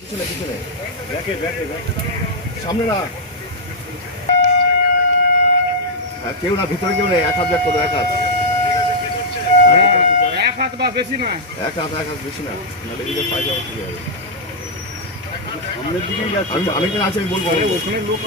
পিছনে পিছনে ব্যাকে ব্যাকে ব্যাকে সামনে না। হ্যাঁ, কেউ না, ভিতরে কেউ নেই। এক হাত ব্যাক করো, এক হাত। এক হাত বা বেশি না, এক হাত, এক হাত বেশি না। নাহলে এদিকে পাই যাবো কি হবে। সামনের দিকেই যাচ্ছে। আমি কেন আছি আমি বলবো। ওখানে লোক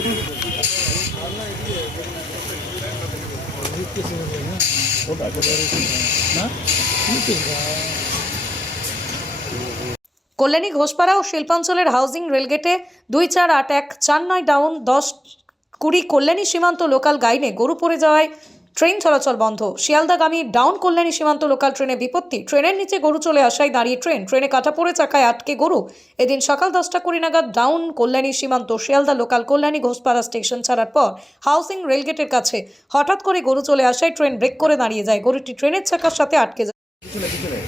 কল্যাণী ঘোষপাড়া ও শিল্পাঞ্চলের হাউজিং রেলগেটে 248149 ডাউন 1020 কল্যাণী সীমান্ত লোকাল গাইনে গরু পড়ে যাওয়ায় ট্রেন চলাচল বন্ধ। শিয়ালদাগামী ডাউন কল্যাণী সীমান্ত লোকাল ট্রেনে বিপত্তি। ট্রেনের নিচে গরু চলে আসায় দাঁড়িয়ে ট্রেন। ট্রেনে কাটা পড়ে চাকায় আটকে গরু। এদিন সকাল 10:20 নাগাদ ডাউন কল্যাণী সীমান্ত শিয়ালদা লোকাল কল্যাণী ঘোষপাড়া স্টেশন ছাড়ার পর হাউজিং রেলগেটের কাছে হঠাৎ করে গরু চলে আসায় ট্রেন ব্রেক করে দাঁড়িয়ে যায়। গরুটি ট্রেনের চাকার সাথে আটকে যায়। পিছনে পিছনে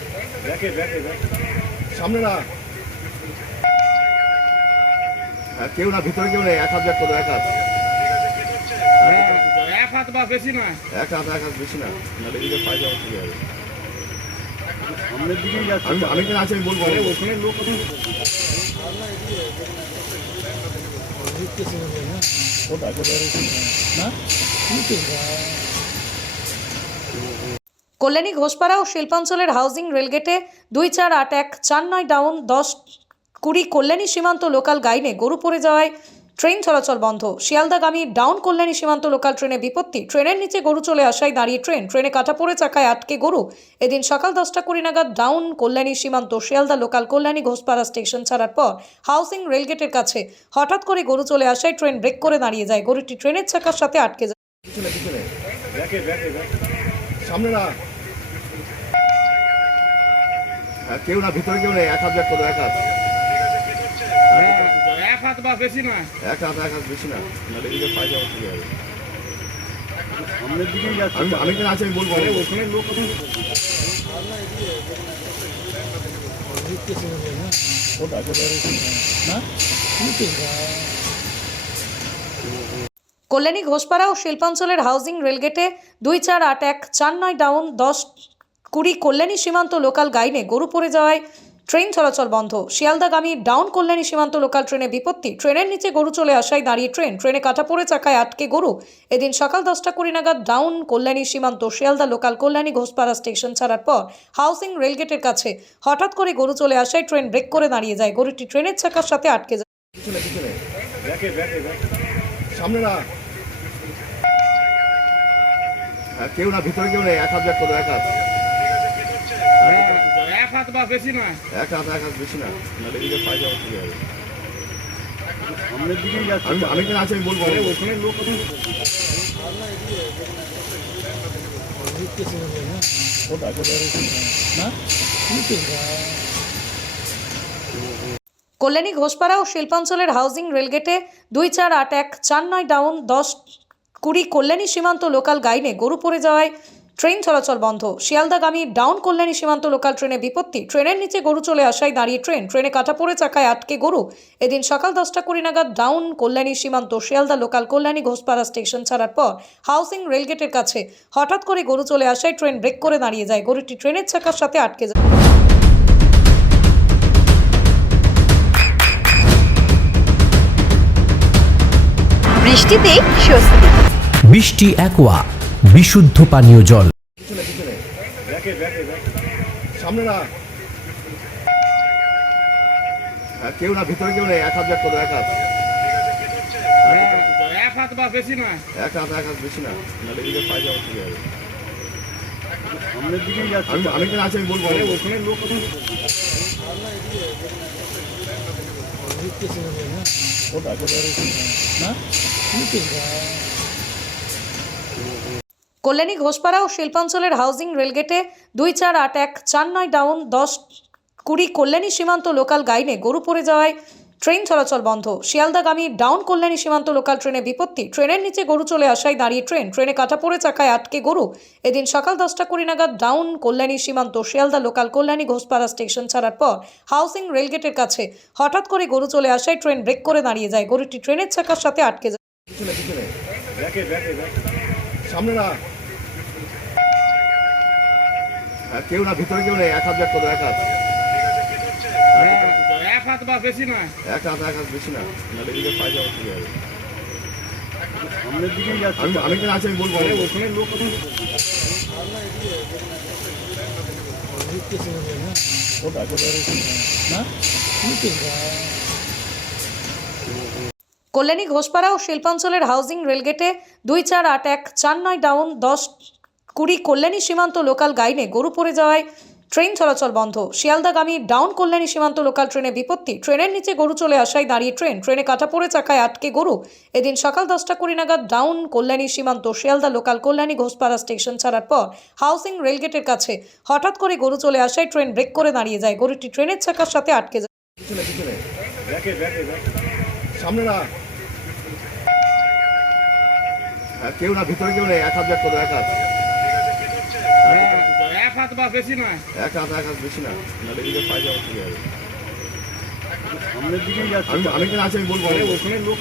ব্যাকে ব্যাকে ব্যাকে সামনে না। হ্যাঁ, কেউ না, ভিতরে কেউ নেই। এক হাত ব্যাক করো, এক হাত। এক হাত বা বেশি না, এক হাত, এক হাত বেশি না। নাহলে এদিকে পাই যাবো কি হবে। সামনের দিকেই যাচ্ছে। আমি কেন আছি আমি বলবো। ওখানে লোক কল্যাণী ঘোষপাড়া ও শিল্পাঞ্চলের হাউজিং রেলগেটে 248149 ডাউন 1020 কল্যাণী সীমান্ত লোকাল গাইনে গরু পড়ে যাওয়ায় ট্রেন চলাচল বন্ধ। শিয়ালদাগামী ডাউন কল্যাণী সীমান্ত লোকাল ট্রেনে বিপত্তি। ট্রেনের নিচে গরু চলে আসায় দাঁড়িয়ে ট্রেন। ট্রেনে কাটা পড়ে চাকায় আটকে গরু। এদিন সকাল 10:20 নাগাদ ডাউন কল্যাণী সীমান্ত শিয়ালদা লোকাল কল্যাণী ঘোষপাড়া স্টেশন ছাড়ার পর হাউজিং রেলগেটের কাছে হঠাৎ করে গরু চলে আসায় ট্রেন ব্রেক করে দাঁড়িয়ে যায়। গরুটি ট্রেনের চাকার সাথে আটকে যায়। পিছনে পিছনে ব্যাকে ব্যাকে ব্যাকে সামনে না। হ্যাঁ, কেউ না, ভিতরে কেউ নেই। এক হাত ব্যাক করো, এক হাত। এক হাত বা বেশি না, এক হাত, এক হাত বেশি না। নাহলে এদিকে পাই যাবো কি হবে। সামনের দিকেই যাচ্ছে। আমি কেন আছি আমি বলবো। ওখানে লোক কল্যাণী ঘোষপাড়া ও শিল্পাঞ্চলের হাউজিং রেলগেটে 248149 ডাউন 1020 কল্যাণী সীমান্ত লোকাল গাইনে গরু পড়ে যাওয়ায় ট্রেন চলাচল বন্ধ। শিয়ালদাগামী ডাউন কল্যাণী সীমান্ত লোকাল ট্রেনে বিপত্তি। ট্রেনের নিচে গরু চলে আসায় দাঁড়িয়ে ট্রেন। ট্রেনে কাটা পড়ে চাকায় আটকে গরু। এদিন সকাল 10:20 নাগাদ ডাউন কল্যাণী সীমান্ত শিয়ালদা লোকাল কল্যাণী ঘোষপাড়া স্টেশন ছাড়ার পর হাউজিং রেলগেটের কাছে হঠাৎ করে গরু চলে আসায় ট্রেন ব্রেক করে দাঁড়িয়ে যায়। গরুটি ট্রেনের চাকার সাথে আটকে যায়। পিছনে পিছনে ব্যাকে ব্যাকে ব্যাকে সামনে না। হ্যাঁ, কেউ না, ভিতরে কেউ নেই। এক হাত ব্যাক করো, এক হাত। এক হাত বা বেশি না, এক হাত, এক হাত বেশি না। নাহলে এদিকে পাই যাবো কি হবে। সামনের দিকেই যাচ্ছে। আমি কেন আছি আমি বলবো। ওখানে লোক কল্যাণী ঘোষপাড়া ও শিল্পাঞ্চলের হাউজিং রেলগেটে 248149 ডাউন 1020 কল্যাণী সীমান্ত লোকাল গাইনে গরু পড়ে যাওয়ায় ট্রেন চলাচল বন্ধ। শিয়ালদাগামী ডাউন কল্যাণী সীমান্ত লোকাল ট্রেনে বিপত্তি। ট্রেনের নিচে গরু চলে আসায় দাঁড়িয়ে ট্রেন। ট্রেনে কাটা পড়ে চাকায় আটকে গরু। এদিন সকাল 10:20 নাগাদ ডাউন কল্যাণী সীমান্ত শিয়ালদা লোকাল কল্যাণী ঘোষপাড়া স্টেশন ছাড়ার পর হাউজিং রেলগেটের কাছে হঠাৎ করে গরু চলে আসায় ট্রেন ব্রেক করে দাঁড়িয়ে যায়। গরুটি ট্রেনের চাকার সাথে আটকে যায়। বৃষ্টিতে স্বস্তি। বৃষ্টি অ্যাকোয়া বিশুদ্ধ পানীয় জল। পিছনে পিছনে ব্যাকে ব্যাকে ব্যাকে সামনে না। হ্যাঁ, কেউ না, ভিতরে কেউ নেই। এক হাত ব্যাক করো, এক হাত। এক হাত বা বেশি না, এক হাত, এক হাত বেশি না। নাহলে এদিকে পাই যাবো কি হবে। সামনের দিকেই যাচ্ছে। আমি কেন আছি আমি বলবো। ওখানে লোক কল্যাণী ঘোষপাড়া ও শিল্পাঞ্চলের হাউজিং রেলগেটে 248149 ডাউন 1020 কল্যাণী সীমান্ত লোকাল গাইনে গরু পড়ে যাওয়ায় ট্রেন চলাচল বন্ধ। শিয়ালদাগামী ডাউন কল্যাণী সীমান্ত লোকাল ট্রেনে বিপত্তি। ট্রেনের নিচে গরু চলে আসায় দাঁড়িয়ে ট্রেন। ট্রেনে কাটা পড়ে চাকায় আটকে গরু। এদিন সকাল 10:20 নাগাদ ডাউন কল্যাণী সীমান্ত শিয়ালদা লোকাল কল্যাণী ঘোষপাড়া স্টেশন ছাড়ার পর হাউজিং রেলগেটের কাছে হঠাৎ করে গরু চলে আসায় ট্রেন ব্রেক করে দাঁড়িয়ে যায়। গরুটি ট্রেনের চাকার সাথে আটকে যায়। পিছনে পিছনে ব্যাকে ব্যাকে ব্যাকে সামনে না। হ্যাঁ, কেউ না, ভিতরে কেউ নেই। এক হাত ব্যাক করো, এক হাত। এক হাত বা বেশি নয়। এক হাত বেশি না, নাহলে এদিকে পায়ে যাওয়া ঠিক হবে। সামনের দিকেই যাচ্ছে। আমি কেন আছি আমি বলবো। ওখানে লোক কল্যাণী ঘোষপাড়া ও শিল্পাঞ্চলের হাউজিং রেলগেটে 248149 ডাউন 10-20 কল্যাণী সীমান্ত লোকাল গাইনে গরু পড়ে যাওয়ায় ট্রেন চলাচল বন্ধ। শিয়ালদাগামী ডাউন কল্যাণী সীমান্ত লোকাল ট্রেনে বিপত্তি। ট্রেনের নিচে গরু চলে আসায় দাঁড়িয়ে ট্রেন। ট্রেনে কাটা পড়ে চাকায় আটকে গরু। এদিন সকাল 10:20 নাগাদ ডাউন কল্যাণী সীমান্ত শিয়ালদা লোকাল কল্যাণী ঘোষপাড়া স্টেশন ছাড়ার পর হাউজিং রেলগেটের কাছে হঠাৎ করে গরু চলে আসায় ট্রেন ব্রেক করে দাঁড়িয়ে যায়। গরুটি ট্রেনের চাকার সাথে আটকে যায়। পিছনে ব্যাকে সামনে না। হ্যাঁ, কেউ না, ভিতরে কেউ নেই। এক হাত ব্যাক করো, এক হাত বা বেশি নয়। এক হাত বেশি না, নাহলে এদিকে পায়ে যাওয়া ঠিক হবে। সামনের দিকেই যাচ্ছে। আমি কেন আছি আমি বলবো। ওখানে লোক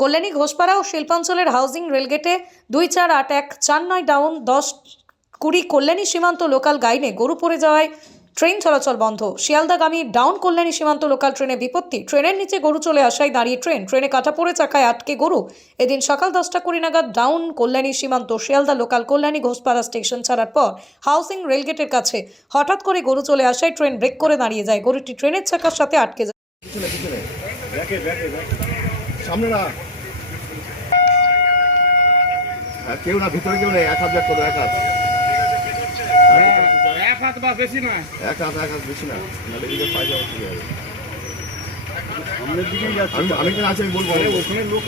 কল্যাণী ঘোষপাড়া ও শিল্পাঞ্চলের হাউজিং রেলগেটে 248149 ডাউন 10-20 কল্যাণী সীমান্ত লোকাল গাইনে গরু পড়ে যাওয়ায় ট্রেন চলাচল বন্ধ। শিয়ালদাগামী ডাউন কল্যাণী সীমান্ত লোকাল ট্রেনে বিপত্তি। ট্রেনের নিচে গরু চলে আসায় দাঁড়িয়ে ট্রেন। ট্রেনে কাটা পড়ে চাকায় আটকে গরু। এদিন সকাল 10:20 নাগাদ ডাউন কল্যাণী সীমান্ত শিয়ালদা লোকাল কল্যাণী ঘোষপাড়া স্টেশন ছাড়ার পর হাউজিং রেলগেটের কাছে হঠাৎ করে গরু চলে আসায় ট্রেন ব্রেক করে দাঁড়িয়ে যায়। গরুটি ট্রেনের চাকার সাথে আটকে যায়। পিছনে ব্যাকে সামনে না। হ্যাঁ, কেউ না, ভিতরে কেউ নেই। এক হাত ব্যাক করো, এক হাত বা বেশি নয়। এক হাত বেশি না, নাহলে এদিকে পায়ে যাওয়া ঠিক হবে। সামনের দিকেই যাচ্ছে। আমি কেন আছি আমি বলবো। ওখানে লোক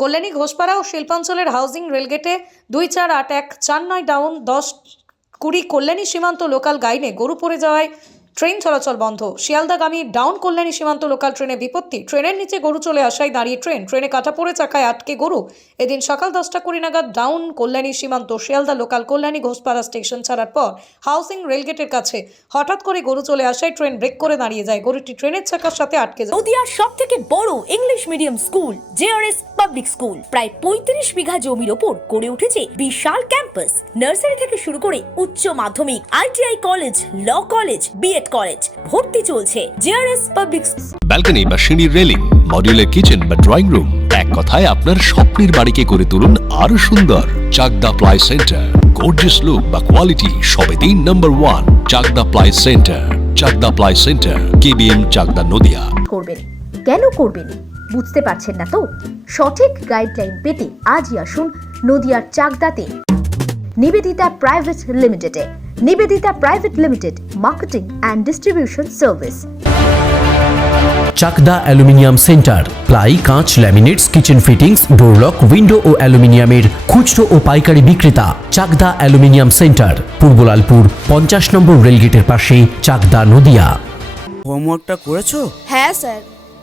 কল্যাণী ঘোষপাড়া ও শিল্পাঞ্চলের হাউজিং রেলগেটে 248149 ডাউন 10-20 কল্যাণী সীমান্ত লোকাল গাইনে গরু পড়ে যাওয়ায় ট্রেন চলাচল বন্ধ। শিয়ালদাগামী ডাউন কল্যাণী সীমান্ত লোকাল ট্রেনে বিপত্তি। ট্রেনের নিচে গরু চলে আসায় দাঁড়িয়ে ট্রেন। ট্রেনে কাটা পড়ে চাকায় আটকে গরু। এদিন সকাল 10:20 নাগাদ ডাউন কল্যাণী সীমান্ত শিয়ালদা লোকাল কল্যাণী ঘোষপাড়া স্টেশন ছাড়ার পর হাউজিং রেলগেটের কাছে হঠাৎ করে গরু চলে আসায় ট্রেন ব্রেক করে দাঁড়িয়ে যায়। গরুটি ট্রেনের চাকার সাথে আটকে যায়। নদিয়ার সব থেকে বড় English medium school JRS public school প্রায় 35 বিঘা জমির ওপর গড়ে উঠেছে বিশাল ক্যাম্পাস। নার্সারি থেকে শুরু করে উচ্চ মাধ্যমিক, ITI college, law college, BEd college, ভর্তি চলছে জেআরএস পাবলিক। ব্যালকনি বা সিঁড়ির রেলিং, মডিউলার কিচেন বা ড্রয়িং রুম, এক কথায় আপনার স্বপ্নের বাড়িকে করে তুলুন আরো সুন্দর। Chakdah ply centre, gorgeous look বা কোয়ালিটি সবে 3 number 1 Chakdah ply centre. Chakdah ply centre, KBM, Chakdah, Nadia. করবেন কেন করবেন বুঝতে পারছেন না তো? সঠিক গাইডলাইন পেতে আজই আসুন নদিয়ার চাকদাতে নিবেদিতা প্রাইভেট লিমিটেডে। Nivedita private limited, marketing and distribution service. Chakdah aluminium centre, ply, কাঁচ, laminates, kitchen fittings, door lock, window ও অ্যালুমিনিয়ামের খুচরো ও পাইকারি বিক্রেতা। Chakdah aluminium centre, Purbalalpur 50 number রেলগেটের পাশে, চাকদা, নদিয়া। হোমওয়ার্কটা করেছো? হ্যাঁ স্যার।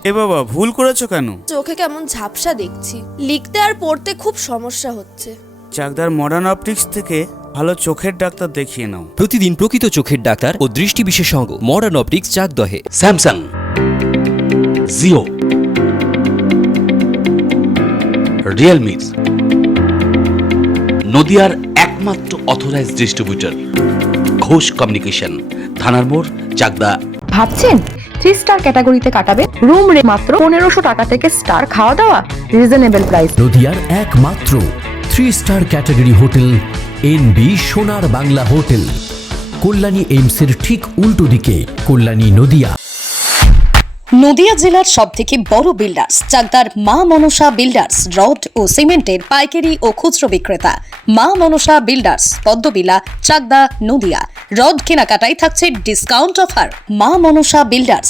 এ বাবা, ভুল করেছো কেন? চোখে কেমন ঝাপসা দেখছি, লিখতে আর পড়তে খুব সমস্যা হচ্ছে। চাকদার মডার্ন অপটিক্স থেকে ভালো চোখের ডাক্তার দেখিয়ে নাও। প্রতিদিন প্রকৃত চোখের ডাক্তার ও দৃষ্টি বিশেষজ্ঞ মডার্ন অপটিক্স, চাকদহে। স্যামসাং, জিও, রিয়েলমি, নদিয়ার একমাত্র অথরাইজড ডিস্ট্রিবিউটর ঘোষ কমিউনিকেশন, থানার মোড়, চাকদা। ভাবছেন 3 স্টার ক্যাটাগরিতে কাটাবেন? রুম রে মাত্র 1500 টাকা থেকে স্টার, খাওয়া দাওয়া রিজনেবল প্রাইস। নদিয়ার একমাত্র 3 স্টার ক্যাটাগরি হোটেল এনবি সোনার বাংলা হোটেল, কল্যাণী এইমসের ঠিক উল্টো দিকে, কল্যাণী, নদিয়া। নদিয়া জেলার সবথেকে বড় বিল্ডার্স চাকদার মা মনসা বিল্ডার্স, রড ও সিমেন্টের পাইকারি ও খুচরো বিক্রেতা। মা মনসা বিল্ডার্স, পদ্মবিলা, চাকদা, নদিয়া। রড কেনাকাটায় থাকছে ডিসকাউন্ট অফার। মা মনসা বিল্ডার্স,